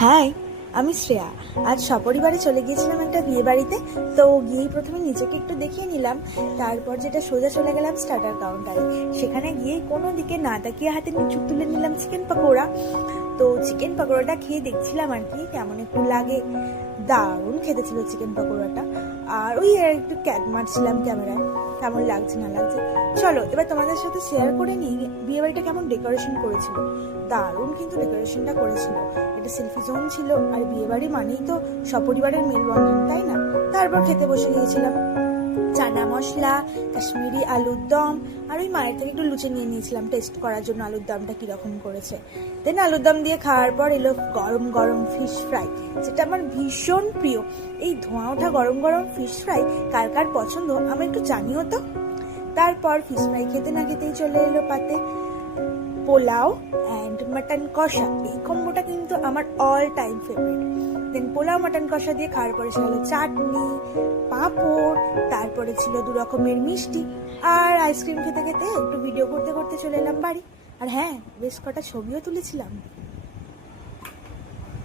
High, আমি শ্রেয়া। আজ সপরিবারে চলে গিয়েছিলাম একটা বিয়ে বাড়িতে। তো গিয়েই প্রথমে নিজেকে একটু দেখিয়ে নিলাম, তারপর যেটা সোজা চলে গেলাম স্টার্টার কাউন্টারে। সেখানে গিয়ে কোনো দিকে না তাকিয়ে হাতে চুপ তুলে নিলাম চিকেন পকোড়া। তো চিকেন পকোড়াটা খেয়ে দেখছিলাম আর কি কেমন একটু লাগে। দারুণ খেতে ছিল চিকেন পকোড়াটা। আর ওই একটু ক্যাট মারছিলাম ক্যামেরায়, কেমন লাগছে না লাগছে। চলো এবার তোমাদের সাথে শেয়ার করে নিই বিয়ে বাড়িটা কেমন ডেকোরেশন করেছিল। দারুণ কিন্তু ডেকোরেশনটা করেছিল। এটা সেলফি জোন ছিল, আর বিয়ে বাড়ি মানেই তো সপরিবারের মেলবন্ধন, তাই না? তারপর খেতে বসে গিয়েছিলাম। চানা মশলা, কাশ্মীরি আলুর দম, আর ওই মায়ের থেকে একটু লুচে নিয়ে নিয়েছিলাম টেস্ট করার জন্য আলুর দমটা কিরকম করেছে। দেন আলুর দম দিয়ে খাওয়ার পর এলো গরম গরম ফিশ ফ্রাই, যেটা আমার ভীষণ প্রিয়। এই ধোঁয়া ওঠা গরম গরম ফিশ ফ্রাই কার কার পছন্দ আমি একটু জানিও তো। তারপর ফিশ ফ্রাই খেতে না খেতেই চলে এলো পাতে পোলাও অ্যান্ড মাটন কষা। এই কম্বোটা কিন্তু আমার অল টাইম ফেভারিট। দেন পোলাও মাটন কষা দিয়ে খাওয়ার পরে ছিল চাটনি, পাঁপড়, তারপরে ছিল 2 রকমের মিষ্টি, আর আইসক্রিম খেতে খেতে একটু ভিডিও করতে করতে চলে এলাম বাড়ি। আর হ্যাঁ, বেশ কটা ছবিও তুলেছিলাম।